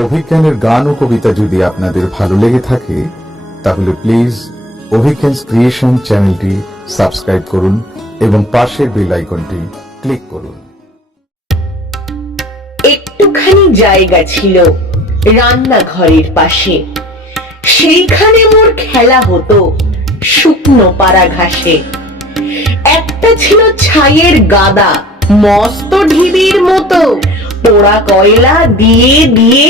অভিজ্ঞানের গান ও কবিতা যদি আপনাদের ভালো লেগে থাকে তাহলে প্লিজ অভিজ্ঞান ক্রিয়েশন চ্যানেলটি সাবস্ক্রাইব করুন এবং পাশের বেল আইকনটি ক্লিক করুন। একটুখানি জায়গা ছিল রান্নাঘরের পাশে, সেইখানে মোর খেলা হতো শুকনো পাড়া ঘাসে। একটা ছিল ছাইয়ের গাদা মস্ত ঢিবির মতো, পোড়া কয়লা দিয়ে দিয়ে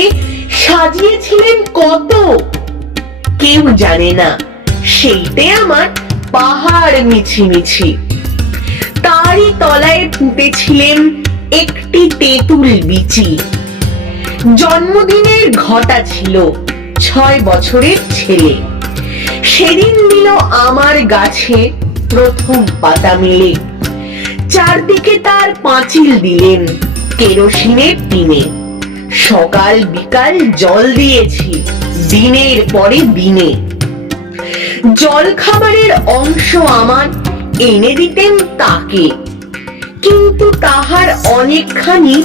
সাজিয়েছিলেন কত। কেউ জানে না সেইতে আমার পাহাড় মিছিমিছি। তারই তলায় পুঁতেছিলেন একটি তেঁতুল বিচি। জন্মদিনের ঘটা ছিল 6 বছরের ছেলে, সেদিন দিল আমার গাছে প্রথম পাতা মেলে। চারদিকে তার পাঁচিল দিলেন কেরোসিনের টিনে। সকাল বিকাল জল দিয়েছি দিনের পরে দিনে। জল খাবারের অংশ আমার এনে দিতেন তাকে, কিন্তু তাহার অনেকখানি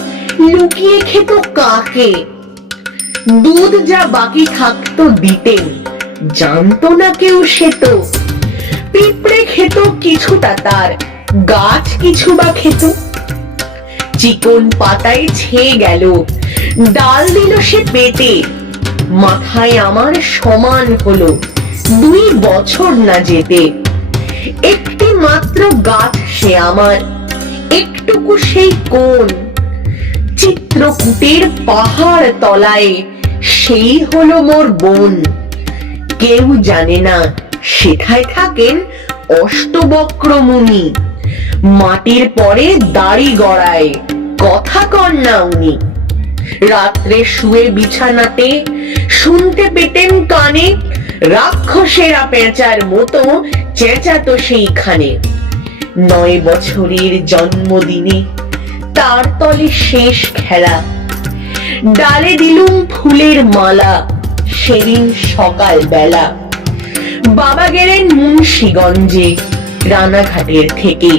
লুকিয়ে খেত কাকে। দুধ যা বাকি থাকতো দিতেন, জানতো না কেউ সে তো। পিঁপড়ে খেত কিছুটা, তার গাছ কিছু বা খেত। চিকন পাতায় ছেয়ে গেল, ডাল দিল সে পেটে। মাথায় আমার সমান হলো 2 বছর না যেতে। একটি মাত্র গাছ সে আমার, একটুকু সেই কোণ। চিত্রকূটের পাহাড় তলায় সেই হলো মোর বোন। কেউ জানে না সেথায় থাকেন অষ্টবক্র মুনি। মাটির পরে দাড়ি গড়ায়, কথা কন না উনি। রাত্রে শুয়ে বিছানাতে শুনতে পেতেন কানে রাক্ষসেরা পেঁচার মতো চেঁচাতো সেইখানে। 9 বছরের জন্মদিনে তার তলে শেষ খেলা। ডালে দিলুম ফুলের মালা সেদিন সকাল বেলা। বাবা গেলেন মুন্সিগঞ্জে রানাঘাটের থেকে।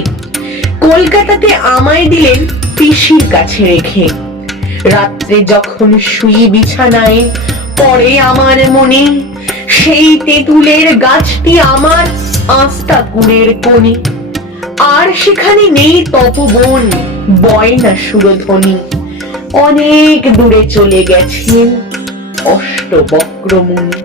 কলকাতাতে আমায় দিলেন পিসির কাছে রেখে। রাত্রে যখন শুই বিছানায় পড়ে আমার মনে সেই তেঁতুলের গাছটি আমার আস্তা কুড়ের কোণে। আর সেখানে নেই তপবন, বয় না সুরধ্বনি। অনেক দূরে চলে গেছেন অষ্টবক্র মুনি।